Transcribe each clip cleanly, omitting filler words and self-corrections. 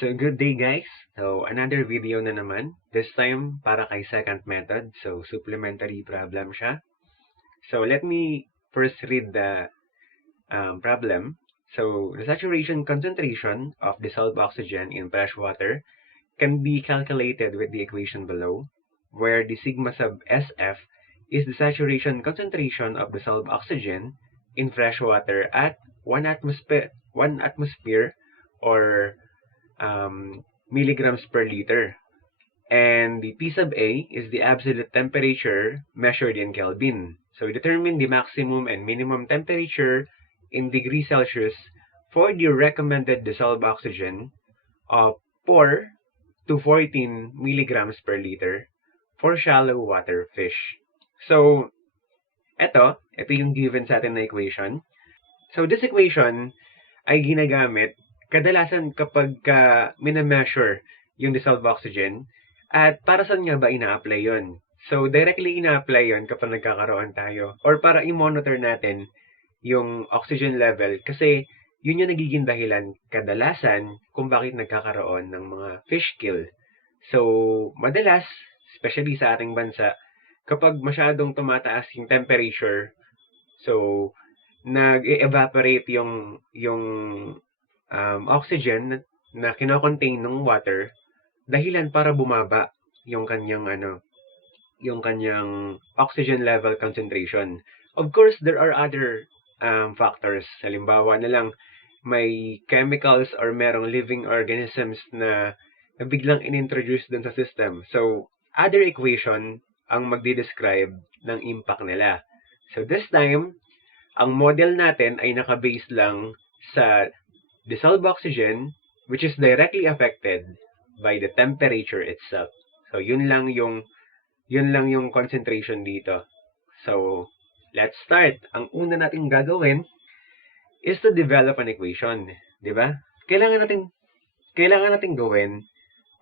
So, good day guys. So, another video na naman. This time, para kay Secant Method. So, supplementary problem siya. So, let me first read the problem. So, the saturation concentration of dissolved oxygen in fresh water can be calculated with the equation below, where the sigma sub SF is the saturation concentration of dissolved oxygen in fresh water at 1 atmosphere or milligrams per liter. And the P sub A is the absolute temperature measured in Kelvin. So determine the maximum and minimum temperature in degrees Celsius for the recommended dissolved oxygen of 4 to 14 milligrams per liter for shallow water fish. So, ito yung given sa atin na equation. So, this equation ay ginagamit kadalasan kapag mina-measure yung dissolved oxygen. At para saan nga ba ina-apply yun? So, directly ina-apply yun kapag nagkakaroon tayo. Or para i-monitor natin yung oxygen level. Kasi yun yung nagiging dahilan kadalasan kung bakit nagkakaroon ng mga fish kill. So, madalas, especially sa ating bansa, kapag masyadong tumataas yung temperature, so, nag-evaporate yung oxygen na kinocontain ng water dahilan para bumaba yung kanyang oxygen level concentration. Of course, there are other factors. Halimbawa na lang, may chemicals or merong living organisms na biglang inintroduce dun sa system. So, other equation ang magdi-describe ng impact nila. So, this time, ang model natin ay naka-base lang sa dissolved oxygen, which is directly affected by the temperature itself. So, yun lang yung concentration dito. So, let's start. Ang una nating gagawin is to develop an equation, di ba? Kailangan nating gawin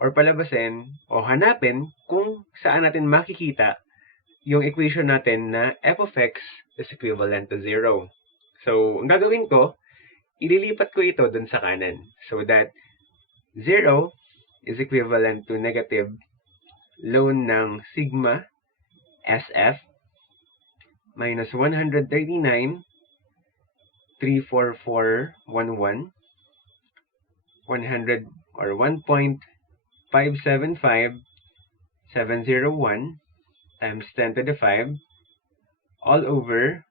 or palabasin o hanapin kung saan natin makikita yung equation natin na f of x is equivalent to 0. So, ang gagawin ko, ililipat ko ito dun sa kanan. So that 0 is equivalent to negative ln ng sigma SF minus 139, 34411, 100 or 1.575701 times 10 to the 5 all over.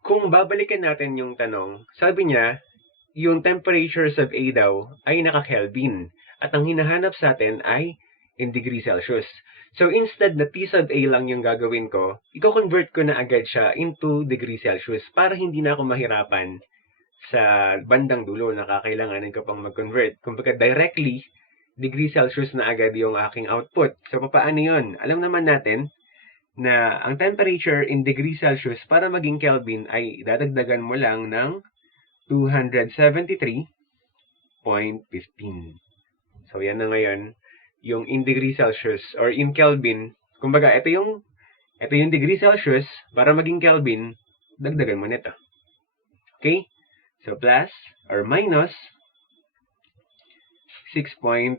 Kung babalikan natin yung tanong, sabi niya, yung temperature sub A daw ay naka-Kelvin at ang hinahanap sa atin ay in degree Celsius. So instead na T sub A lang yung gagawin ko, i-convert ko na agad siya into degree Celsius para hindi na ako mahirapan sa bandang dulo na kakailanganin ko pang mag-convert. Kumbaga directly, degree Celsius na agad yung aking output. So paano yun? Alam naman natin na ang temperature in degree Celsius para maging Kelvin ay dadagdagan mo lang ng 273.15. So, yan na ngayon, yung in degree Celsius or in Kelvin. Kumbaga, ito yung degree Celsius, para maging Kelvin, dagdagan mo nito. Okay? So, plus or minus 6.64.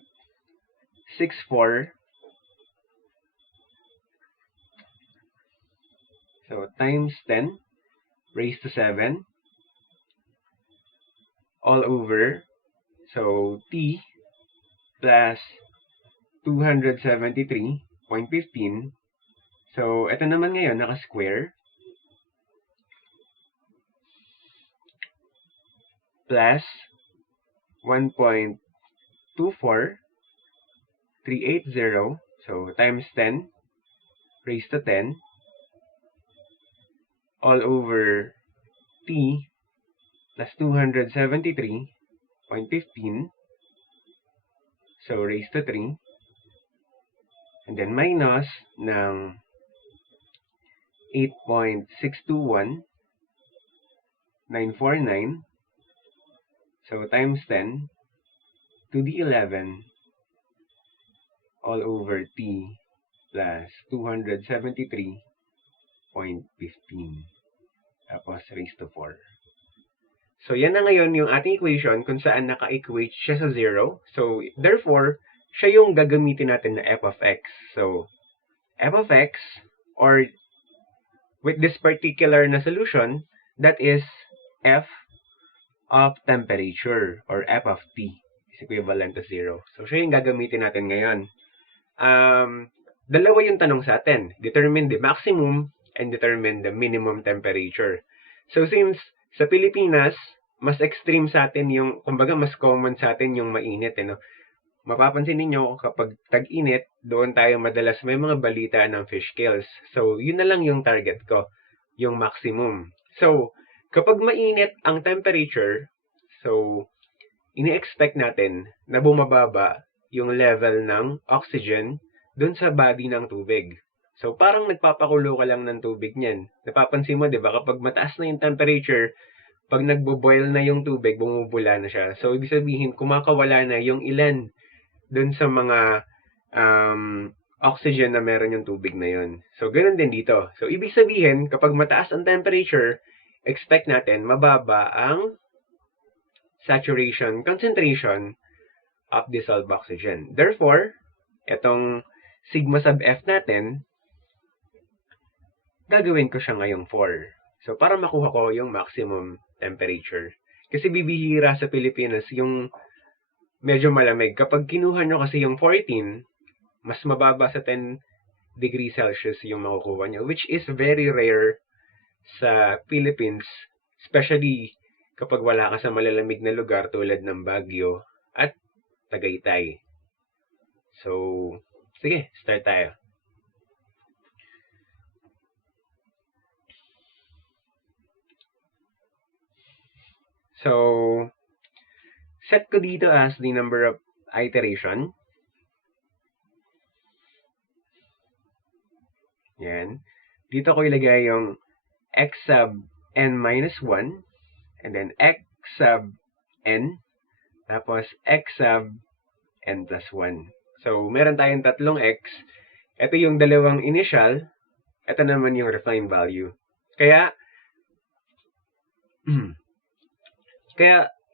So, times 10 raised to 7 all over, so T plus 273.15. So, ito naman ngayon, naka-square. Plus 1.24380. So, times 10 raised to 10 all over T plus 273.15. So, raised to 3. And then minus ng 8.621949. So, times 10 to the 11 all over T plus 273.15. Tapos raised to 4. So, yan na ngayon yung ating equation kung saan naka-equate siya sa 0. So, therefore, siya yung gagamitin natin na f of x. So, f of x, or with this particular na solution, that is f of temperature, or f of t, is equivalent to 0. So, siya yung gagamitin natin ngayon. Dalawa yung tanong sa atin. Determine the maximum and determine the minimum temperature. So, since sa Pilipinas, mas extreme sa atin yung, kumbaga mas common sa atin yung mainit, no? Mapapansin ninyo, kapag tag-init, doon tayo madalas may mga balita ng fish kills. So, yun na lang yung target ko, yung maximum. So, kapag mainit ang temperature, so, ini-expect natin na bumababa yung level ng oxygen dun sa body ng tubig. So, parang nagpapakulo ka lang ng tubig niyan. Napapansin mo, di ba, kapag mataas na yung temperature, pag nagbo-boil na yung tubig, bumubula na siya. So, ibig sabihin, kumakawala na yung ilan dun sa mga oxygen na meron yung tubig na yun. So, ganun din dito. So, ibig sabihin, kapag mataas ang temperature, expect natin mababa ang saturation concentration of dissolved oxygen. Therefore, itong sigma sub F natin, gagawin ko siya ngayong 4. So, para makuha ko yung maximum temperature. Kasi bibihira sa Pilipinas yung medyo malamig. Kapag kinuha nyo kasi yung 14, mas mababa sa 10 degrees Celsius yung makukuha nyo, which is very rare sa Philippines, especially kapag wala ka sa malalamig na lugar tulad ng Baguio at Tagaytay. So, sige, start tayo. So, set ko dito as the number of iteration. Yan. Dito ko ilagay yung x sub n minus 1, and then x sub n, tapos x sub n plus 1. So, meron tayong tatlong x. Ito yung dalawang initial. Ito naman yung refined value. Kaya,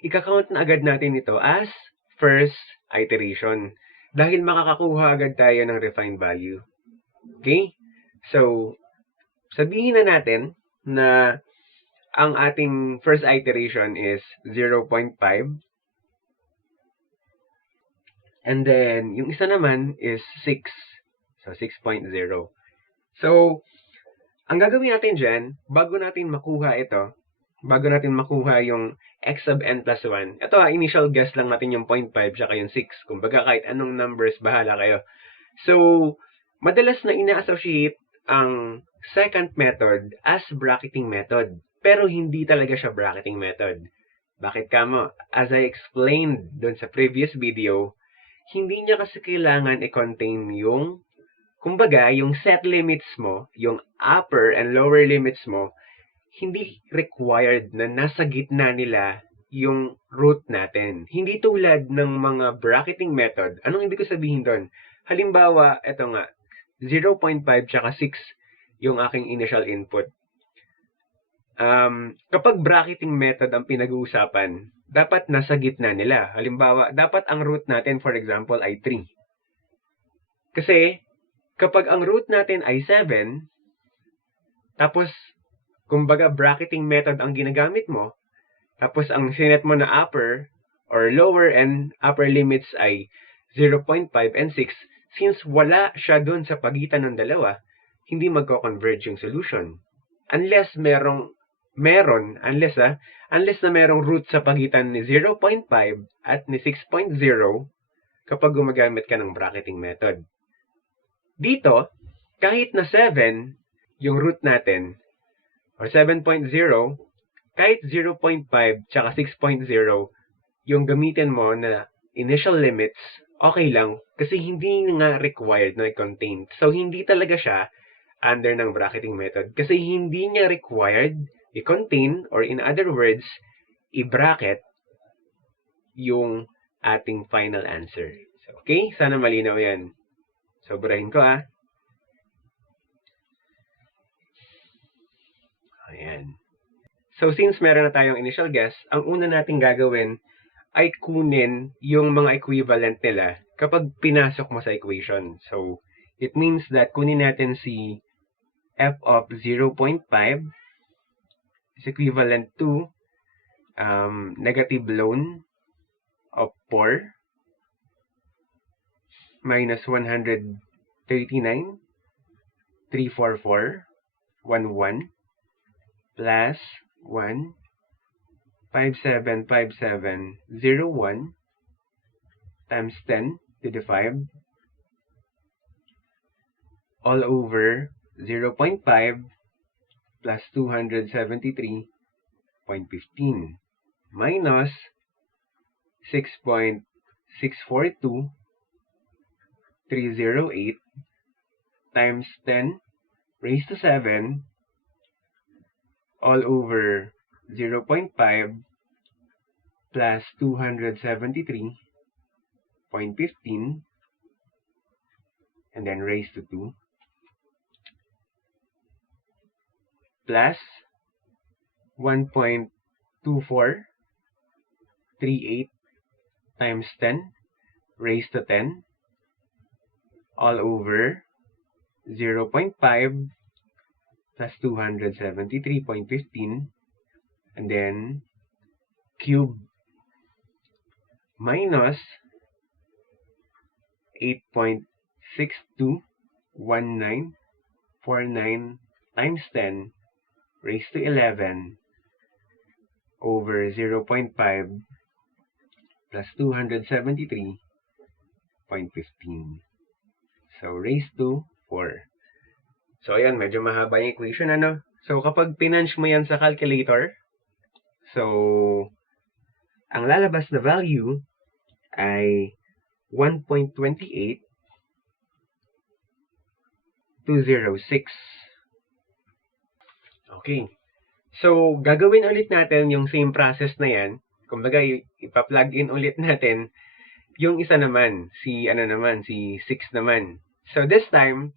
ika-count na agad natin ito as first iteration. Dahil makakakuha agad tayo ng refined value. Okay? So, sabihin na natin na ang ating first iteration is 0.5. And then, yung isa naman is 6. So, 6.0. So, ang gagawin natin dyan, bago natin makuha ito, bago natin makuha yung x sub n plus 1, ito initial guess lang natin yung 0.5 tsaka yung 6. Kumbaga kahit anong numbers, bahala kayo. So, madalas na ina-associate ang secant method as bracketing method. Pero hindi talaga siya bracketing method. Bakit kamo? As I explained dun sa previous video, hindi niya kasi kailangan i-contain yung, kumbaga, yung set limits mo, yung upper and lower limits mo, hindi required na nasa gitna nila yung root natin. Hindi tulad ng mga bracketing method. Anong ibig ko sabihin doon? Halimbawa, ito nga, 0.5 tsaka 6 yung aking initial input. Kapag bracketing method ang pinag-uusapan, dapat nasa gitna nila. Halimbawa, dapat ang root natin, for example, ay 3. Kasi, kapag ang root natin ay 7, tapos, kumbaga, bracketing method ang ginagamit mo, tapos ang sinet mo na upper or lower and upper limits ay 0.5 and 6, since wala siya dun sa pagitan ng dalawa, hindi magko-converge yung solution. Unless unless na merong root sa pagitan ni 0.5 at ni 6.0 kapag gumagamit ka ng bracketing method. Dito, kahit na 7 yung root natin, or 7.0, kahit 0.5 tsaka 6.0 yung gamitin mo na initial limits, okay lang kasi hindi nga required na i-contain. So, hindi talaga siya under ng bracketing method kasi hindi niya required i-contain, or in other words, i-bracket yung ating final answer. So, okay? Sana malinaw yan. Sobrahin ko Ayan. So, since meron na tayong initial guess, ang una nating gagawin ay kunin yung mga equivalent nila kapag pinasok mo sa equation. So, it means that kunin natin si f of 0.5 is equivalent to negative ln of 4 minus 139, 344, 11 plus 1, 575701 times 10 to the 5 all over 0.5 plus 273.15 minus 6.642308 times 10 raised to 7 all over 0.5 plus 273.15 and then raised to 2 plus 1.2438 times 10 raised to 10 all over 0.5 plus 273.15 and then cube minus 8.621949 times 10 raised to 11 over 0.5 plus 273.15. So, raised to 4. So, ayan, medyo mahaba yung equation, ano? So, kapag pinunch mo yan sa calculator, so, ang lalabas na value ay 1.28.206. Okay. So, gagawin ulit natin yung same process na yan. Kumbaga, ipa-plug in ulit natin yung isa naman, si 6 naman. So, this time,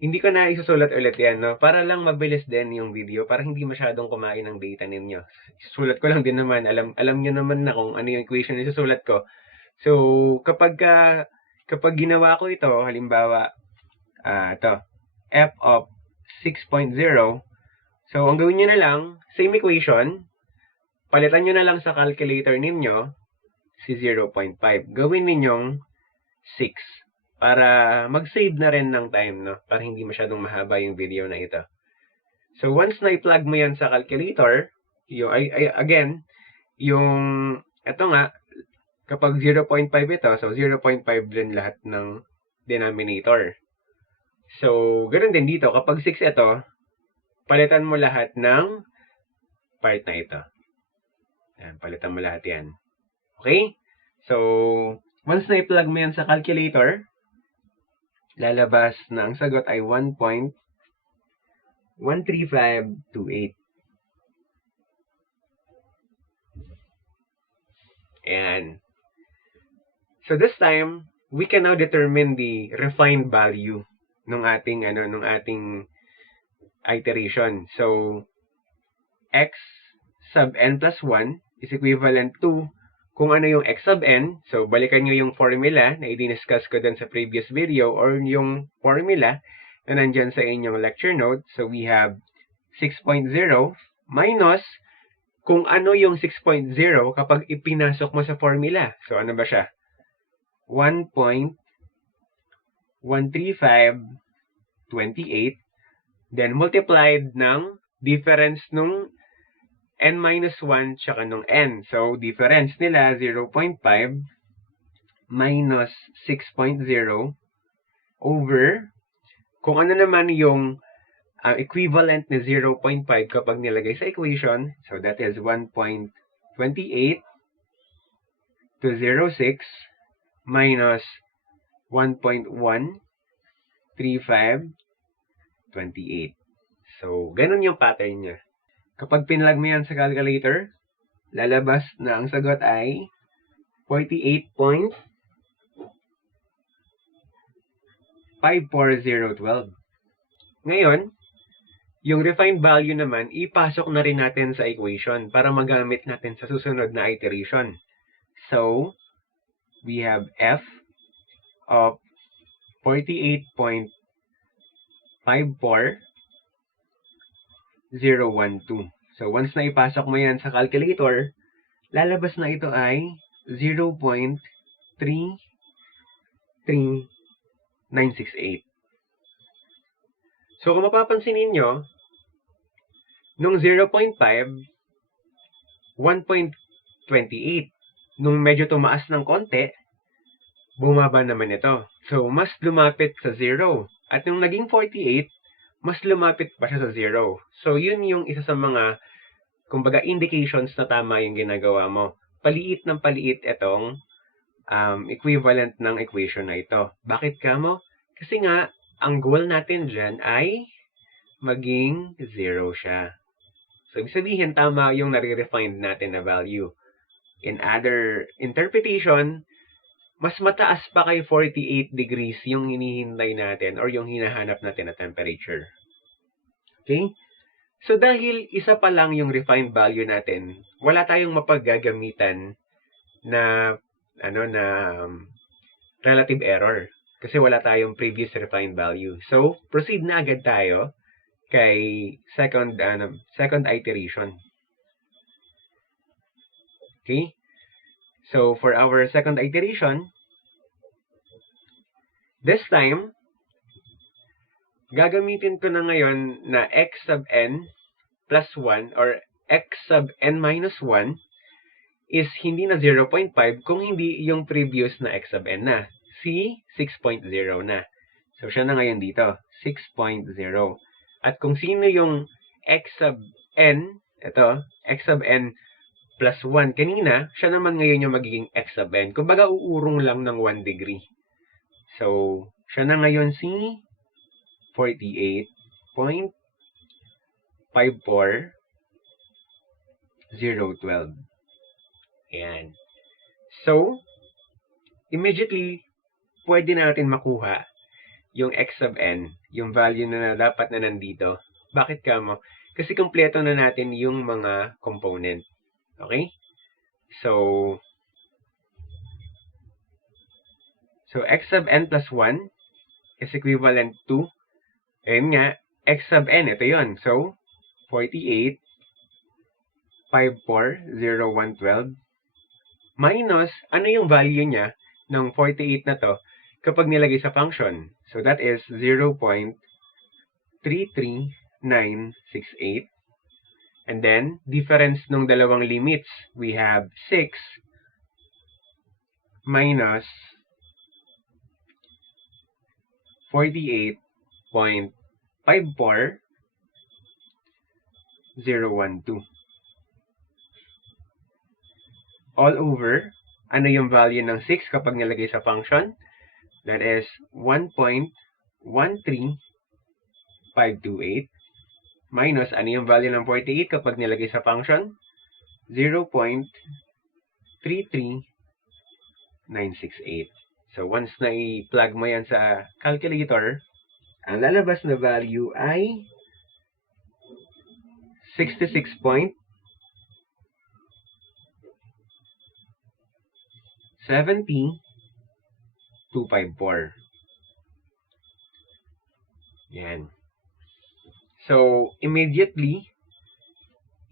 hindi ko na isusulat ulit yan, no? Para lang mabilis din yung video, para hindi masyadong kumain ng data ninyo. Susulat ko lang din naman, alam nyo naman na kung ano yung equation na isusulat ko. So, kapag ginawa ko ito, halimbawa, ito, f of 6.0, so, ang gawin nyo na lang, same equation, palitan nyo na lang sa calculator ninyo, si 0.5. Gawin ninyong 6 para mag-save na rin ng time, no? Para hindi masyadong mahaba yung video na ito. So, once na i-plug mo yan sa calculator, again, ito nga, kapag 0.5 ito, so 0.5 din lahat ng denominator. So, ganoon din dito, kapag 6 ito, palitan mo lahat ng part na ito. Yan, palitan mo lahat yan. Okay? So, once na i-plug mo yan sa calculator, lalabas na ang sagot ay 1.13528. Ayan. So, this time, we can now determine the refined value ng ating iteration. So, x sub n plus 1 is equivalent to kung ano yung x sub n. So, balikan nyo yung formula na i-discuss ko dun sa previous video or yung formula na nandyan sa inyong lecture note. So, we have 6.0 minus kung ano yung 6.0 kapag ipinasok mo sa formula. So, ano ba siya? 1.13528 then multiplied ng difference nung n minus 1 tsaka nung n. So, difference nila 0.5 minus 6.0 over kung ano naman yung equivalent na 0.5 kapag nilagay sa equation. So, that is 1.28 to 06 minus 1.13528. So, ganun yung pattern niya. Kapag pinlag mo yan sa calculator, lalabas na ang sagot ay 48.54012. Ngayon, Yung refined value naman, ipasok na rin natin sa equation para magamit natin sa susunod na iteration. So, we have f of 48.54012. So, once na ipasok mo yan sa calculator, lalabas na ito ay 0.33968. So, kung mapapansin ninyo, nung 0.5, 1.28. Nung medyo tumaas ng konti, bumaba naman ito. So, mas lumapit sa 0. At nung naging 48, mas lumapit pa siya sa 0. So, yun yung isa sa mga, kumbaga, indications na tama yung ginagawa mo. Paliit ng paliit itong equivalent ng equation na ito. Bakit ka mo? Kasi nga, ang goal natin dyan ay maging 0 siya. So, ibig sabihin, tama yung nare-refine natin na value. In other interpretation, mas mataas pa kay 48 degrees yung hinihintay natin or yung hinahanap natin na temperature. Okay? So, dahil isa pa lang yung refined value natin, wala tayong mapaggagamitan na relative error. Kasi wala tayong previous refined value. So, proceed na agad tayo kay second iteration. Okay? So, for our second iteration, this time, gagamitin ko na ngayon na x sub n plus 1 or x sub n minus 1 is hindi na 0.5 kung hindi yung previous na x sub n na. Si 6.0 na. So, siya na ngayon dito. 6.0. At kung sino yung x sub n, ito, x sub n plus 1 kanina, siya naman ngayon yung magiging x sub n. Kumbaga, uurong lang ng 1 degree. So, siya na ngayon si 48.54012. Ayan. So, immediately, pwede na natin makuha yung x sub n, yung value na dapat na nandito. Bakit ka mo? Kasi kompleto na natin yung mga component. Okay? So x sub n plus 1 is equivalent to, ayun nga, x sub n, ito yun. So, 48.54012 minus, ano yung value niya ng 48 na to kapag nilagay sa function? So, that is 0.33968. And then, difference ng dalawang limits, we have 6 minus 48.54012. All over, ano yung value ng 6 kapag nilagay sa function? That is 1.13528 minus, ano yung value ng 48 kapag nilagay sa function? 0.33968. So, once na i-plug mo yan sa calculator, ang lalabas na value ay 66.70254. Yan. So, immediately,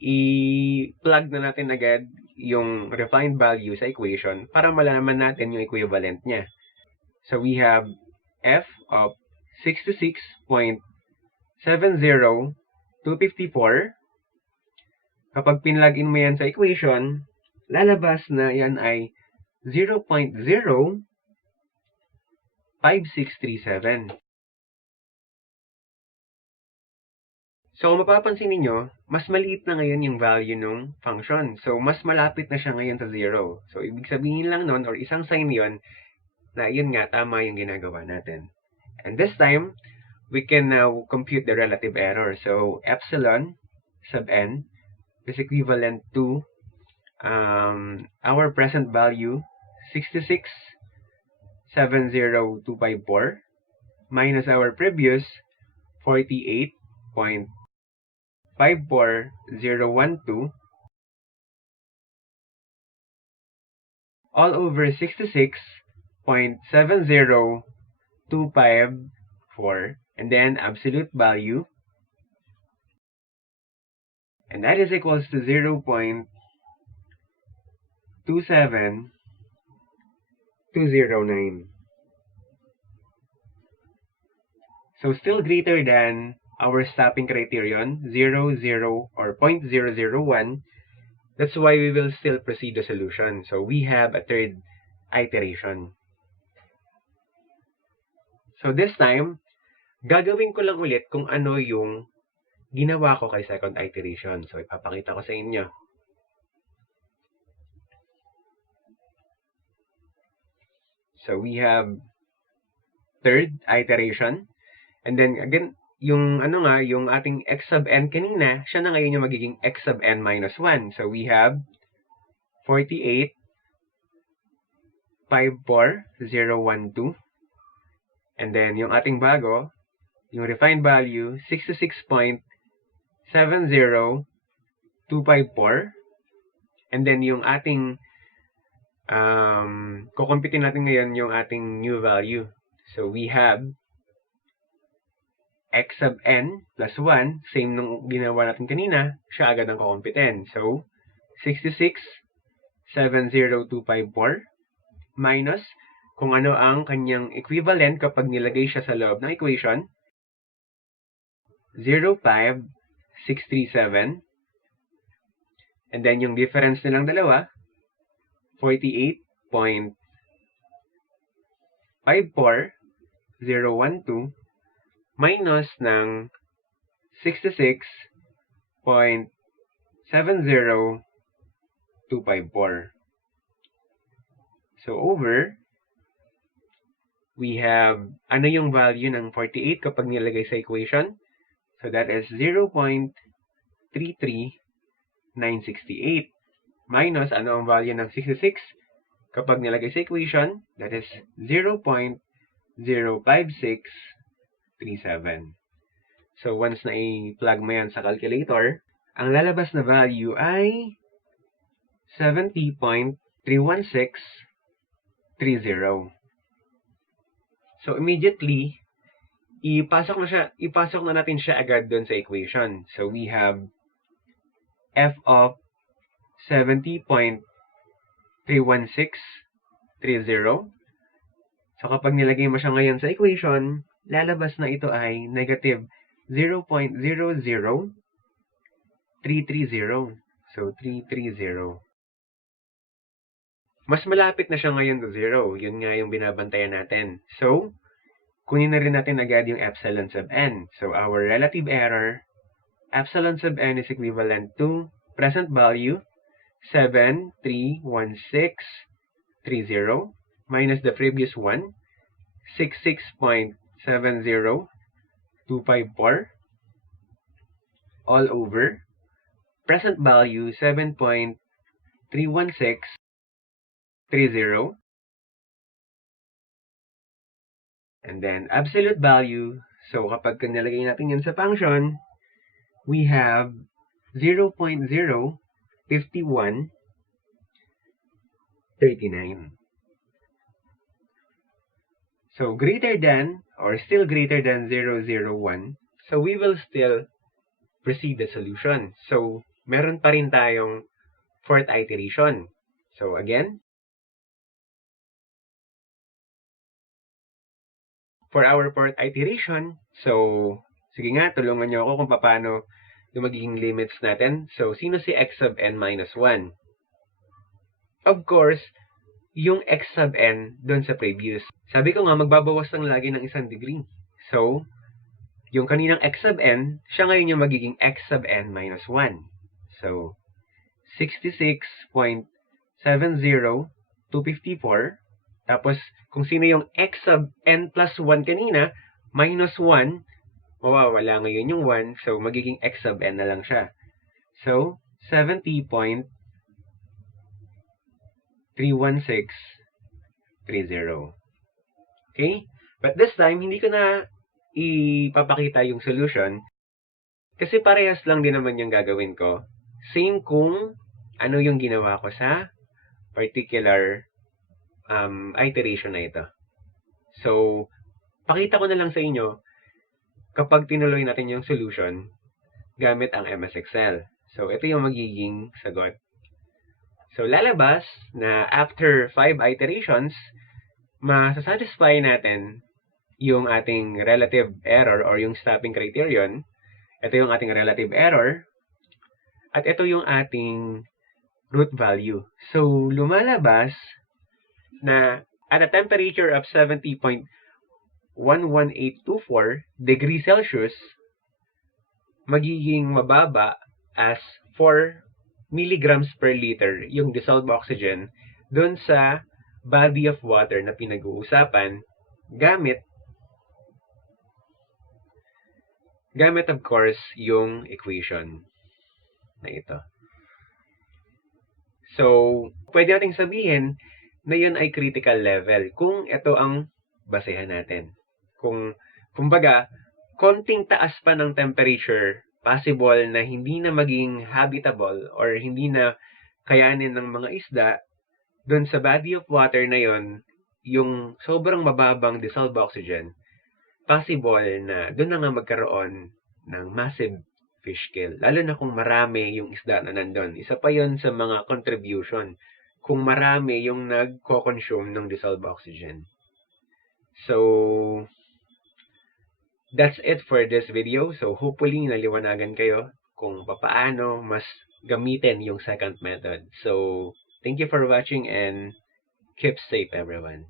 i-plug na natin agad yung refined value sa equation para malaman natin yung equivalent niya. So, we have f of 66.70254. Kapag pinlog in mo yan sa equation, lalabas na yan ay 0.05637. So, kung mapapansin ninyo, mas maliit na ngayon yung value ng function. So, mas malapit na siya ngayon sa 0. So, ibig sabihin lang nun, or isang sign yon na yun nga, tama yung ginagawa natin. And this time, we can now compute the relative error. So, epsilon sub n is equivalent to our present value, 66.70254, minus our previous 48.54012. 54012 all over 66.70254, and then absolute value, and that is equals to 0.27209. So still greater than our stopping criterion, 0, or 0.001. That's why we will still proceed the solution. So we have a third iteration. So this time, gagawin ko lang ulit kung ano yung ginawa ko kay second iteration. So ipapakita ko sa inyo. So we have third iteration. And then again, yung yung ating x sub n kanina, siya na ngayon yung magiging x sub n minus 1. So we have 48,54012. And then yung ating bago, yung refined value, 66.70254. And then yung ating kukumpitin natin ngayon yung ating new value. So we have x sub n plus 1, same nung ginawa natin kanina, siya agad ang kukumpitin. So 66.70254 minus kung ano ang kanyang equivalent kapag nilagay siya sa loob ng equation, 0.5637. And then yung difference nilang dalawa, 48.54012 minus ng 66.70254. So over, we have, ano yung value ng 48 kapag nilagay sa equation? So that is 0.33968 minus ano ang value ng 66 kapag nilagay sa equation? That is 0.05637. So once na i-plug mo yan sa calculator, ang lalabas na value ay 70.31630. So immediately, ipasok na natin siya agad doon sa equation. So we have f of 70.31630. So kapag nilagay mo siya ngayon sa equation, lalabas na ito ay negative 0.00330. So 330. Mas malapit na siya ngayon to 0. Yun nga yung binabantayan natin. So, kunin na rin natin agad yung epsilon sub n. So, our relative error, epsilon sub n is equivalent to present value, 731630 minus the previous one, 66.70254 all over present value 7.31630 and then absolute value. So kapag nilagay natin yan sa function, we have 0.05139. So greater than or still greater than 001. So we will still proceed the solution. So meron pa rin tayong fourth iteration. So again, for our fourth iteration, so sige nga, tulungan niyo ako kung paano yung magiging limits natin. So sino si x sub n minus 1? Of course, yung x sub n doon sa previous. Sabi ko nga, magbabawas lang lagi ng 1 degree. So, yung kaninang x sub n, siya ngayon yung magiging x sub n minus 1. So, 66.70254. Tapos, kung sino yung x sub n plus 1 kanina, minus 1, mawawala ngayon yung 1. So, magiging x sub n na lang siya. So, 70.31630. Okay? But this time, hindi ko na ipapakita yung solution. Kasi parehas lang din naman yung gagawin ko. Same kung ano yung ginawa ko sa particular iteration na ito. So, pakita ko na lang sa inyo kapag tinuloy natin yung solution gamit ang MS Excel. So, ito yung magiging sagot. So, lalabas na after 5 iterations, masasatisfy natin yung ating relative error or yung stopping criterion. Ito yung ating relative error. At ito yung ating root value. So, lumalabas na at a temperature of 70.11824 degrees Celsius, magiging mababa as 4 milligrams per liter yung dissolved oxygen dun sa body of water na pinag-uusapan gamit of course yung equation na ito. So, pwede nating sabihin na yun ay critical level kung ito ang basehan natin. Kumbaga, konting taas pa ng temperature, possible na hindi na maging habitable or hindi na kayanin ng mga isda, dun sa body of water na yon, yung sobrang mababang dissolved oxygen, possible na dun na nga magkaroon ng massive fish kill. Lalo na kung marami yung isda na nandun. Isa pa yon sa mga contribution kung marami yung nagko-consume ng dissolved oxygen. So, that's it for this video. So, hopefully, naliwanagan kayo kung paano mas gamitin yung secant method. So, thank you for watching and keep safe, everyone.